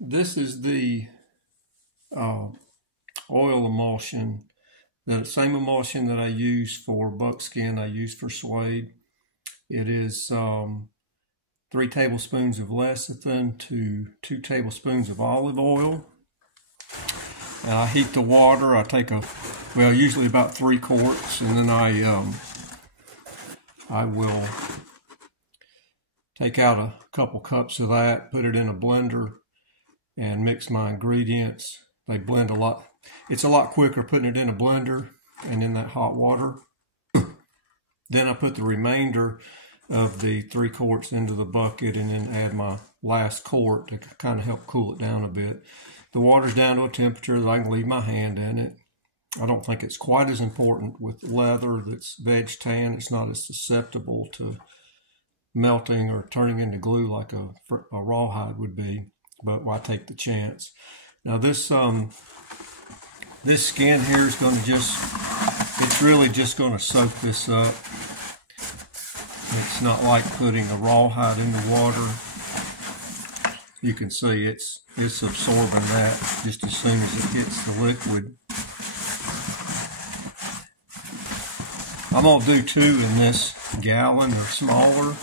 This is the oil emulsion, the same emulsion that I use for buckskin, I use for suede. It is 3 tablespoons of lecithin to 2 tablespoons of olive oil. And I heat the water. I take usually about 3 quarts, and then I will take out a couple cups of that, put it in a blender, and mix my ingredients. They blend a lot. It's a lot quicker putting it in a blender and in that hot water. Then I put the remainder of the 3 quarts into the bucket and then add my last quart to kind of help cool it down a bit. The water's down to a temperature that I can leave my hand in it. I don't think it's quite as important with leather that's veg tan. It's not as susceptible to melting or turning into glue like a rawhide would be, but why take the chance? Now this skin here is going to it's really just going to soak this up. It's not like putting a rawhide in the water. You can see it's absorbing that just as soon as it hits the liquid. I'm going to do 2 in this gallon or smaller.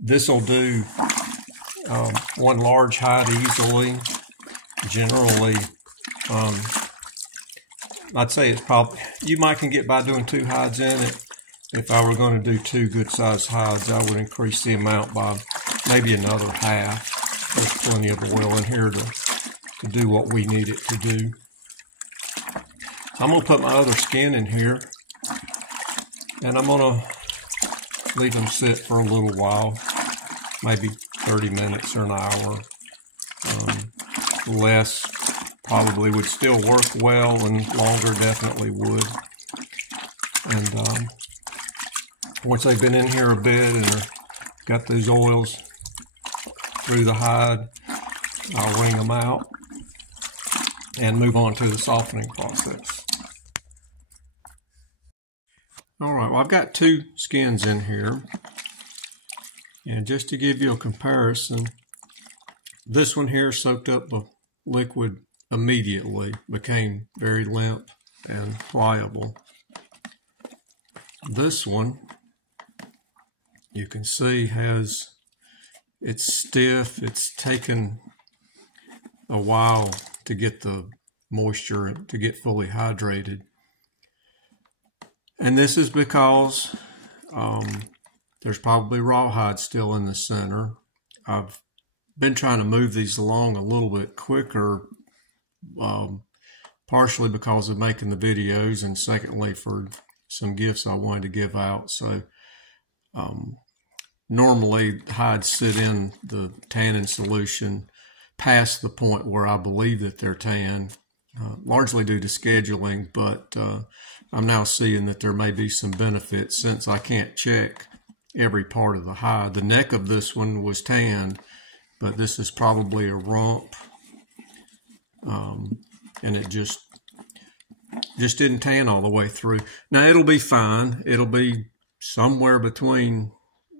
This will do 1 large hide easily. Generally, I'd say it's probably, you might can get by doing 2 hides in it. If I were going to do 2 good-sized hides, I would increase the amount by maybe another half. There's plenty of oil in here to do what we need it to do. I'm going to put my other skin in here, and I'm going to leave them sit for a little while, maybe 30 minutes or an hour. Less probably would still work well, and longer definitely would. And once they've been in here a bit and got those oils through the hide, I'll wring them out and move on to the softening process. All right, well, I've got 2 skins in here, and just to give you a comparison, this one here soaked up the liquid immediately, became very limp and pliable. This one, you can see, it's stiff. It's taken a while to get the moisture to get fully hydrated. And this is because there's probably rawhide still in the center. I've been trying to move these along a little bit quicker, partially because of making the videos, and secondly for some gifts I wanted to give out. So normally hides sit in the tannin solution past the point where I believe that they're tan, largely due to scheduling, but I'm now seeing that there may be some benefits since I can't check every part of the hide. The neck of this one was tanned, but this is probably a rump, and it just didn't tan all the way through. Now it'll be fine. It'll be somewhere between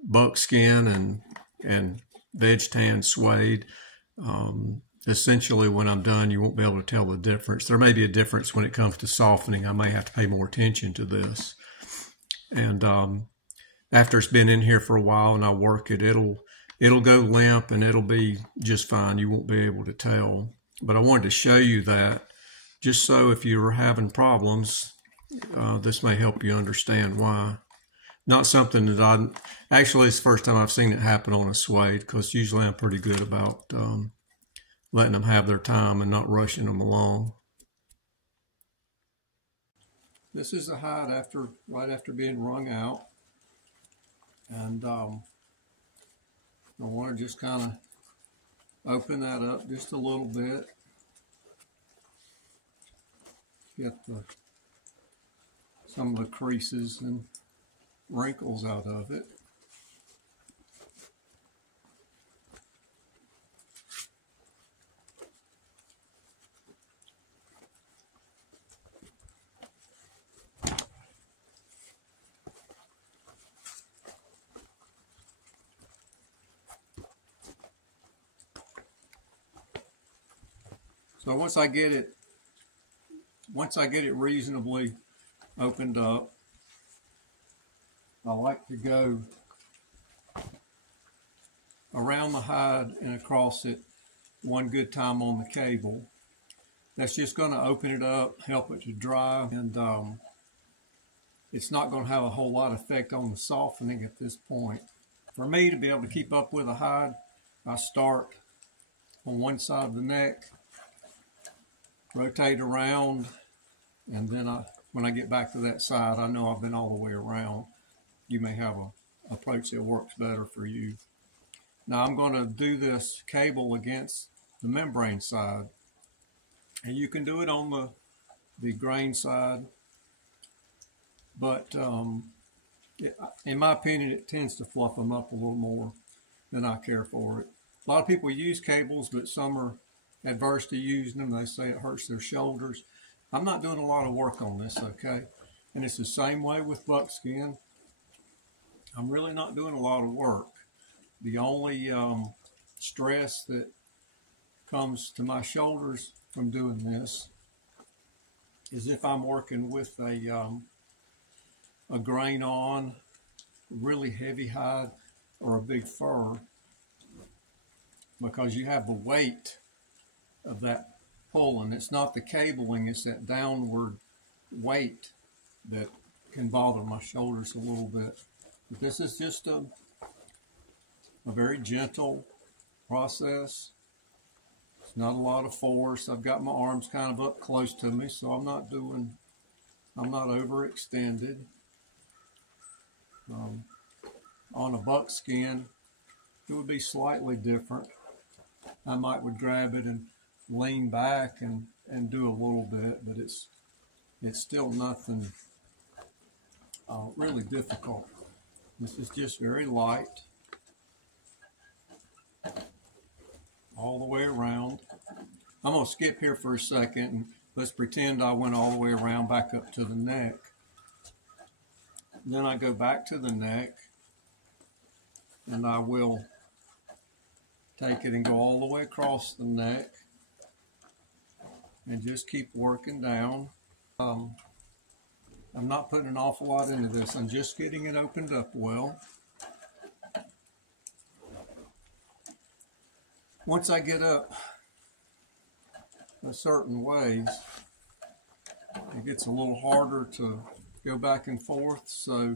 buckskin and veg tan suede. Essentially, when I'm done, you won't be able to tell the difference. There may be a difference when it comes to softening. I may have to pay more attention to this. And after it's been in here for a while and I work it, it'll go limp and it'll be just fine. You won't be able to tell. But I wanted to show you that just so if you were having problems, this may help you understand why. Not something that actually it's the first time I've seen it happen on a suede, because usually I'm pretty good about letting them have their time and not rushing them along. This is the hide right after being wrung out. And I want to just kind of open that up just a little bit. Get some of the creases and wrinkles out of it. So once I get it reasonably opened up, I like to go around the hide and across it one good time on the cable. That's just going to open it up, help it to dry, and it's not going to have a whole lot of effect on the softening at this point. For me to be able to keep up with a hide, I start on one side of the neck, rotate around, and then when I get back to that side, I know I've been all the way around. You may have an approach that works better for you. Now I'm going to do this cable against the membrane side, and you can do it on the grain side, but in my opinion, it tends to fluff them up a little more than I care for it. A lot of people use cables, but some are adverse to using them. They say it hurts their shoulders. I'm not doing a lot of work on this, okay? And it's the same way with buckskin. I'm really not doing a lot of work. The only stress that comes to my shoulders from doing this is if I'm working with a grain on, really heavy hide, or a big fur, because you have the weight of that pulling. It's not the cabling, it's that downward weight that can bother my shoulders a little bit. But this is just a very gentle process. It's not a lot of force. I've got my arms kind of up close to me, so I'm not overextended. On a buckskin, it would be slightly different. I would grab it and lean back and do a little bit, but it's still nothing really difficult. This is just very light, all the way around. I'm going to skip here for a second, and let's pretend I went all the way around back up to the neck. Then I go back to the neck, and I will take it and go all the way across the neck and just keep working down. I'm not putting an awful lot into this. I'm just getting it opened up well. Once I get up a certain ways, it gets a little harder to go back and forth, so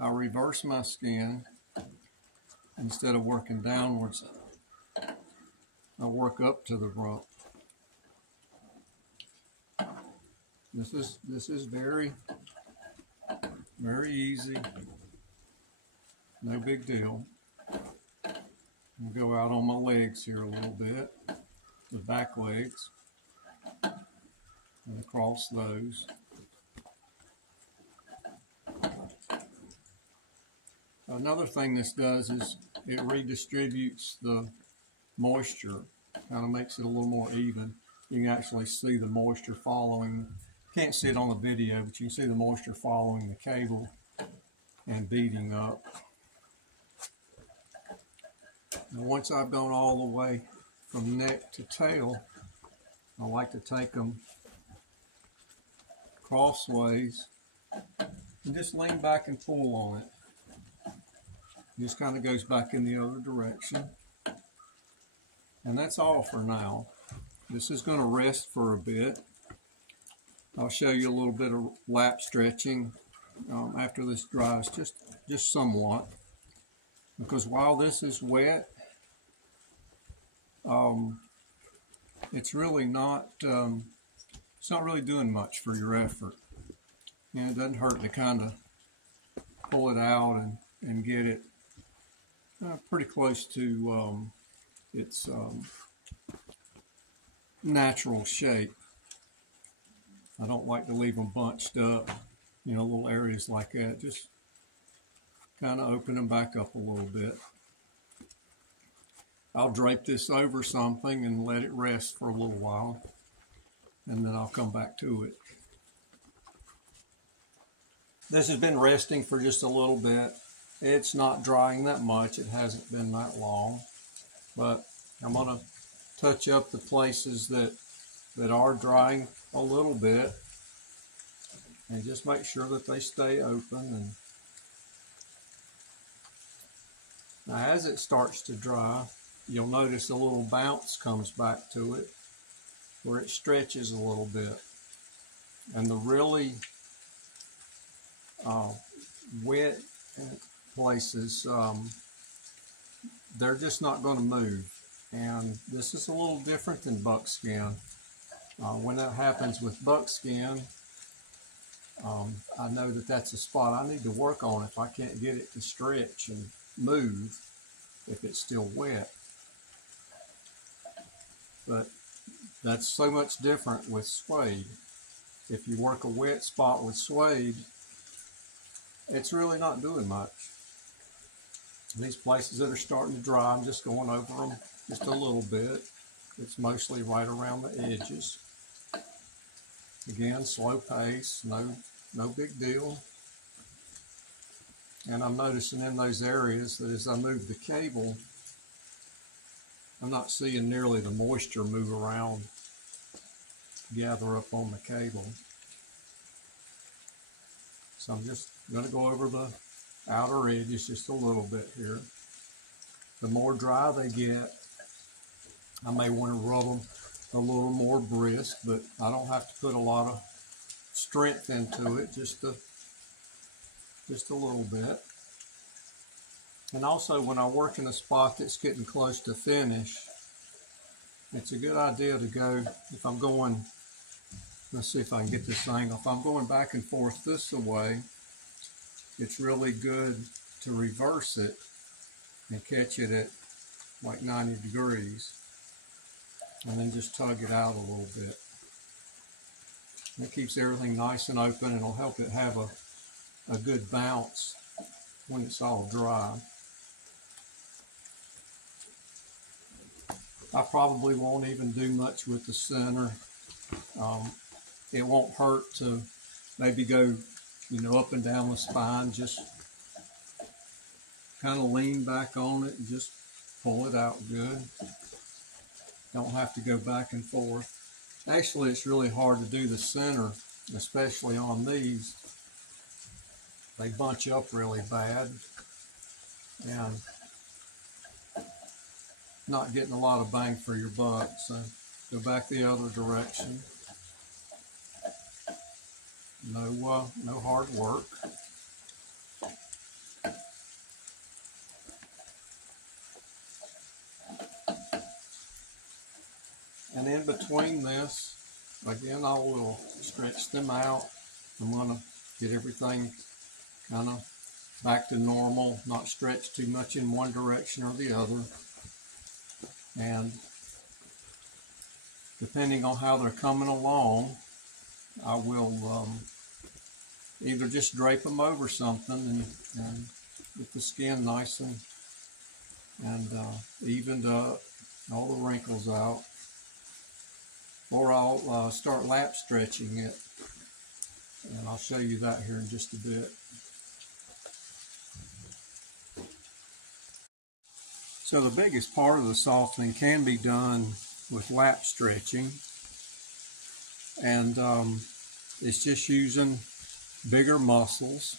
I reverse my skin. Instead of working downwards, I work up to the rump. This is very, very easy. No big deal. I'll go out on my legs here a little bit, the back legs, and across those. Another thing this does is it redistributes the moisture, kind of makes it a little more even. You can actually see the moisture following. Can't see it on the video, but you can see the moisture following the cable and beading up. Now, once I've gone all the way from neck to tail, I like to take them crossways and just lean back and pull on it. Just kind of goes back in the other direction. And that's all for now. This is going to rest for a bit. I'll show you a little bit of lap stretching after this dries, just somewhat. Because while this is wet, it's really not, it's not really doing much for your effort. And it doesn't hurt to kind of pull it out and get it pretty close to its natural shape. I don't like to leave them bunched up, you know, little areas like that. Just kind of open them back up a little bit. I'll drape this over something and let it rest for a little while, and then I'll come back to it. This has been resting for just a little bit. It's not drying that much. It hasn't been that long, but I'm going to touch up the places that that are drying a little bit, and just make sure that they stay open. And now as it starts to dry, you'll notice a little bounce comes back to it where it stretches a little bit. And the really wet places, they're just not going to move. And this is a little different than buckskin. When that happens with buckskin, I know that that's a spot I need to work on if I can't get it to stretch and move if it's still wet. But that's so much different with suede. If you work a wet spot with suede, it's really not doing much. These places that are starting to dry, I'm just going over them just a little bit. It's mostly right around the edges. Again, slow pace, no big deal. And I'm noticing in those areas that as I move the cable, I'm not seeing nearly the moisture move around, gather up on the cable. So I'm just going to go over the outer edges just a little bit here. The more dry they get, I may want to rub them a little more brisk, but I don't have to put a lot of strength into it, just a little bit. And also when I work in a spot that's getting close to finish, it's a good idea to go, if I'm going, let's see if I can get this angle, if I'm going back and forth this way, it's really good to reverse it and catch it at like 90 degrees and then just tug it out a little bit. That keeps everything nice and open, and it'll help it have a good bounce when it's all dry. I probably won't even do much with the center. It won't hurt to maybe go, up and down the spine, just kind of lean back on it and just pull it out good. Don't have to go back and forth. Actually, it's really hard to do the center, especially on these. They bunch up really bad and not getting a lot of bang for your buck. So go back the other direction. No hard work. And in between this, again, I will stretch them out. I'm going to get everything kind of back to normal, not stretch too much in one direction or the other. And depending on how they're coming along, I will either just drape them over something and get the skin nice and evened up, all the wrinkles out, or I'll start lap stretching it, and I'll show you that here in just a bit. So the biggest part of the softening can be done with lap stretching, and it's just using bigger muscles.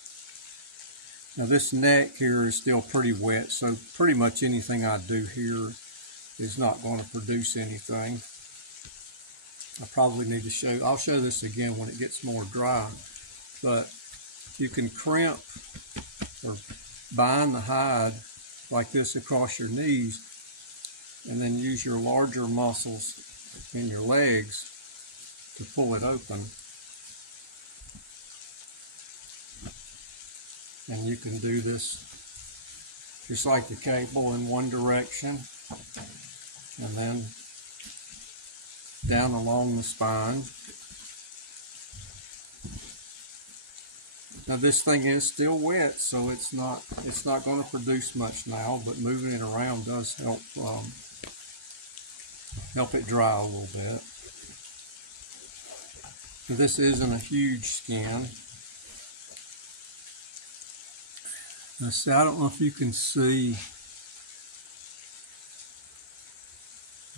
Now this neck here is still pretty wet, so pretty much anything I do here is not going to produce anything. I probably need to show, I'll show this again when it gets more dry, but you can crimp or bind the hide like this across your knees, and then use your larger muscles in your legs to pull it open. And you can do this just like the cable in one direction, and then down along the spine. Now this thing is still wet, so it's not going to produce much now, but moving it around does help help it dry a little bit. But this isn't a huge skin. Now see, I don't know if you can see,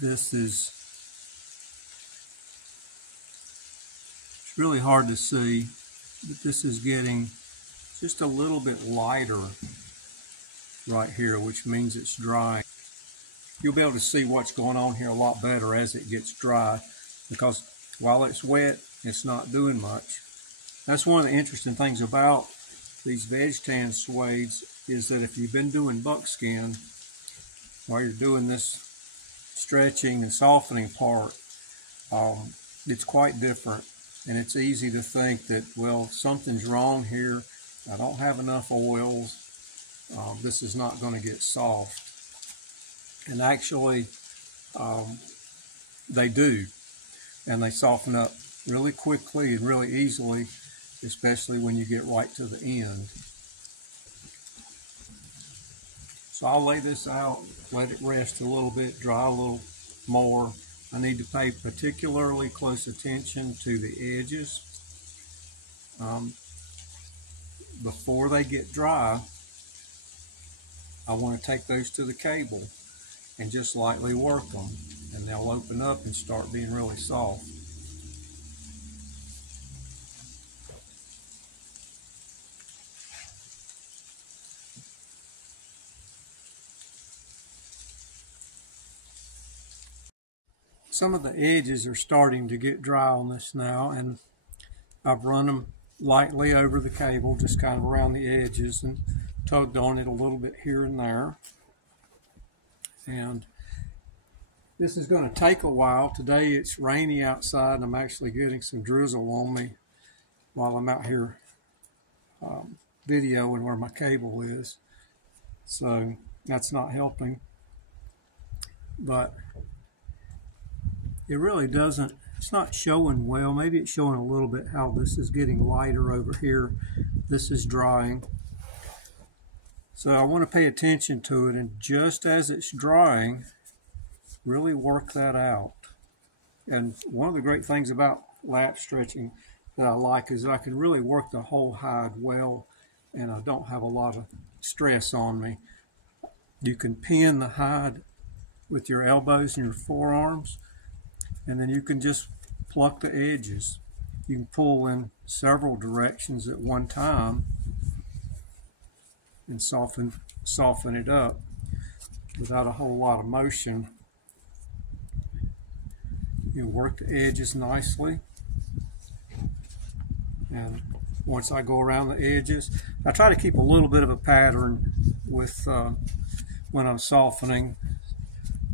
this really hard to see, but this is getting just a little bit lighter right here, which means it's dry. You'll be able to see what's going on here a lot better as it gets dry, because while it's wet, it's not doing much. That's one of the interesting things about these veg tan suedes, is that if you've been doing buckskin while you're doing this stretching and softening part, it's quite different, and it's easy to think that, well, something's wrong here, I don't have enough oils, this is not going to get soft. And actually they do, and they soften up really quickly and really easily, especially when you get right to the end. So I'll lay this out, let it rest a little bit, dry a little more. I need to pay particularly close attention to the edges. Before they get dry, I want to take those to the cable and just lightly work them, and they'll open up and start being really soft. Some of the edges are starting to get dry on this now, and I've run them lightly over the cable, just kind of around the edges, and tugged on it a little bit here and there. And this is going to take a while. Today it's rainy outside, and I'm actually getting some drizzle on me while I'm out here videoing where my cable is. So that's not helping. But it really doesn't, it's not showing well. Maybe it's showing a little bit how this is getting lighter over here. This is drying. So I want to pay attention to it, and just as it's drying, really work that out. And one of the great things about lap stretching that I like is that I can really work the whole hide well, and I don't have a lot of stress on me. You can pin the hide with your elbows and your forearms, and then you can just pluck the edges. You can pull in several directions at one time and soften it up without a whole lot of motion. You work the edges nicely, and once I go around the edges, I try to keep a little bit of a pattern with when I'm softening,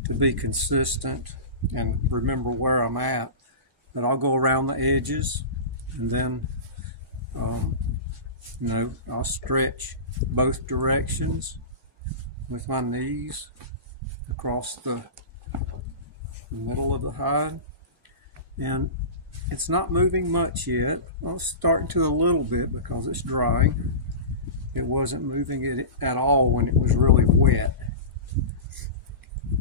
to be consistent and remember where I'm at. But I'll go around the edges, and then I'll stretch both directions with my knees across the middle of the hide. And it's not moving much yet. Well, it's starting to a little bit because it's drying. It wasn't moving it at all when it was really wet.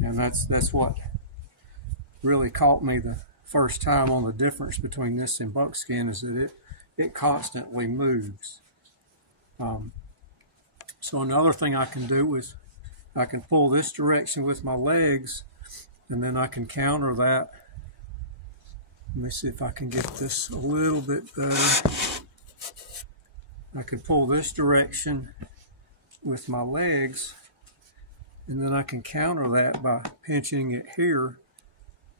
And that's what really caught me the first time on the difference between this and buckskin, is that it constantly moves. So another thing I can do is I can pull this direction with my legs, and then I can counter that. Let me see if I can get this a little bit better. I can pull this direction with my legs, and then I can counter that by pinching it here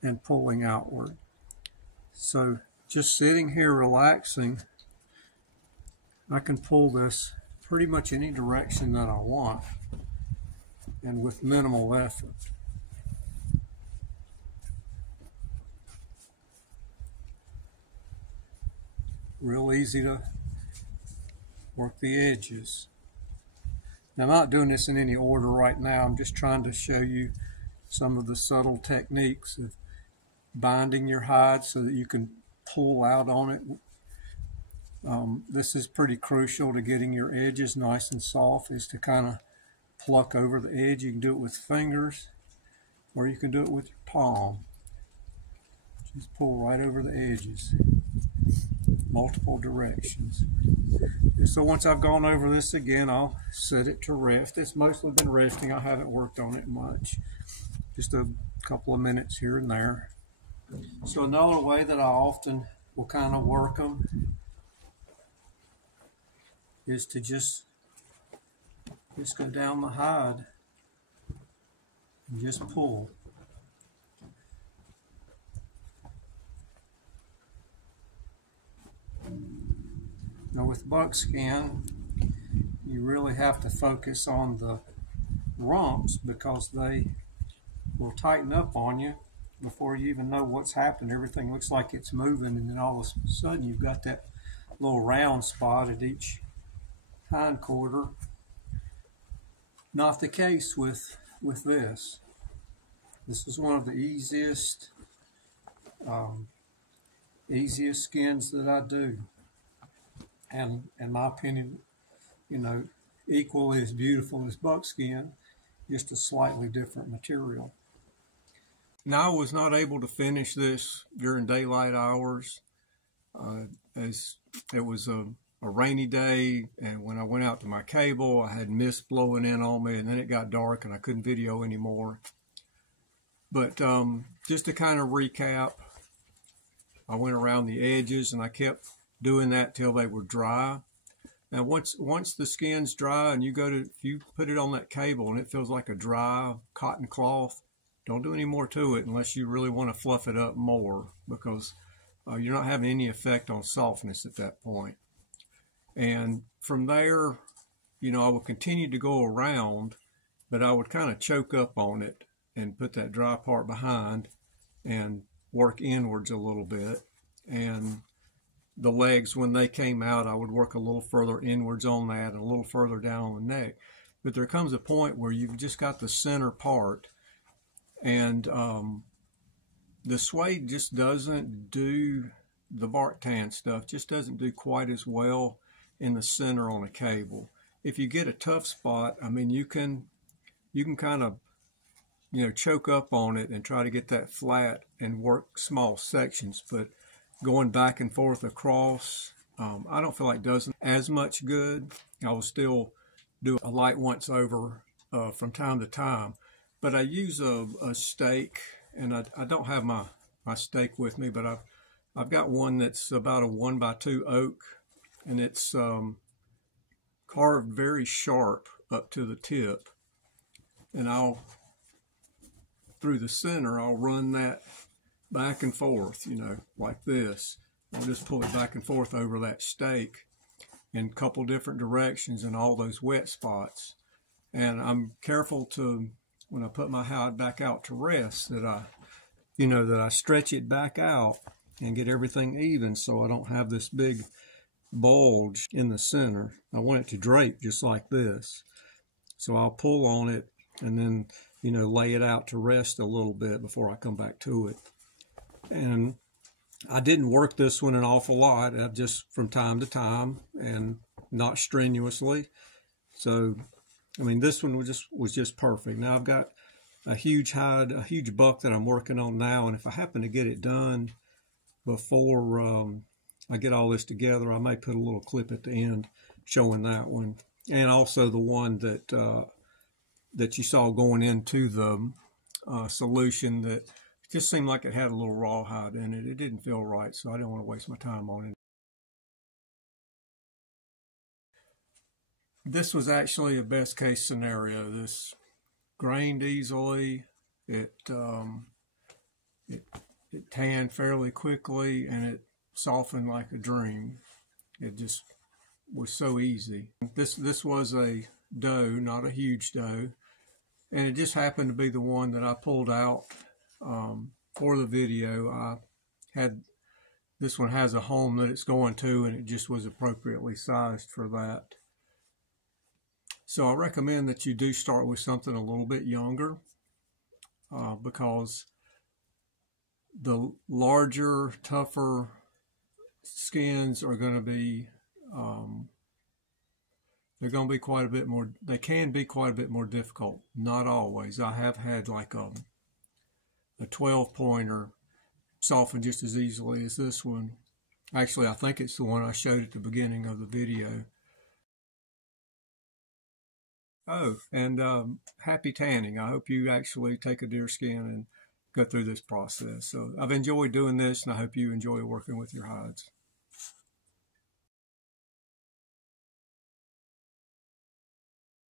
and pulling outward. So just sitting here relaxing, I can pull this pretty much any direction that I want, and with minimal effort. Real easy to work the edges. Now, I'm not doing this in any order right now. I'm just trying to show you some of the subtle techniques of binding your hide so that you can pull out on it. This is pretty crucial to getting your edges nice and soft, is to kind of pluck over the edge. You can do it with fingers, or you can do it with your palm. Just pull right over the edges, multiple directions. And so once I've gone over this again, I'll set it to rest. It's mostly been resting. I haven't worked on it much. Just a couple of minutes here and there. So another way that I often will kind of work them is to just go down the hide and just pull. Now with buckskin, you really have to focus on the rumps because they will tighten up on you before you even know what's happened. Everything looks like it's moving, and then all of a sudden you've got that little round spot at each hind quarter. Not the case with this. This is one of the easiest skins that I do, and in my opinion, you know, equally as beautiful as buckskin, just a slightly different material. Now I was not able to finish this during daylight hours as it was a rainy day, and when I went out to my cable I had mist blowing in on me, and then it got dark and I couldn't video anymore. But just to kind of recap, I went around the edges and I kept doing that till they were dry. Now once the skin's dry and if you put it on that cable and it feels like a dry cotton cloth, don't do any more to it unless you really want to fluff it up more, because you're not having any effect on softness at that point. And from there, you know, I would continue to go around, but I would kind of choke up on it and put that dry part behind and work inwards a little bit. And the legs, when they came out, I would work a little further inwards on that and a little further down on the neck. But there comes a point where you've just got the center part, and the suede just doesn't do, the bark tan stuff just doesn't do quite as well in the center on a cable. If you get a tough spot, I mean, you can kind of, you know, choke up on it and try to get that flat and work small sections, but going back and forth across, I don't feel like does as much good. I will still do a light once over from time to time, but I use a stake, and I don't have my stake with me, but I've got one that's about a 1x2 oak, and it's carved very sharp up to the tip, and through the center, I'll run that back and forth, you know, like this. I'll just pull it back and forth over that stake in a couple different directions in all those wet spots. And I'm careful to, when I put my hide back out to rest, that I stretch it back out and get everything even, so I don't have this big bulge in the center. I want it to drape just like this. So I'll pull on it and then, you know, lay it out to rest a little bit before I come back to it. And I didn't work this one an awful lot, just from time to time and not strenuously. So, I mean, this one was just perfect. Now I've got a huge hide, a huge buck that I'm working on now, and if I happen to get it done before I get all this together, I may put a little clip at the end showing that one, and also the one that you saw going into the solution that just seemed like it had a little rawhide in it. It didn't feel right, so I didn't want to waste my time on it. This was actually a best case scenario. This grained easily, it tanned fairly quickly, and it softened like a dream. It just was so easy. This was a doe, not a huge doe, and it just happened to be the one that I pulled out for the video. This one has a home that it's going to, and it just was appropriately sized for that. So I recommend that you do start with something a little bit younger, because the larger, tougher skins are going to be, they're going to be quite a bit more, they can be quite a bit more difficult. Not always. I have had like a 12-pointer soften just as easily as this one. Actually, I think it's the one I showed at the beginning of the video. Oh, and happy tanning. I hope you actually take a deer skin go through this process. So I've enjoyed doing this, and I hope you enjoy working with your hides.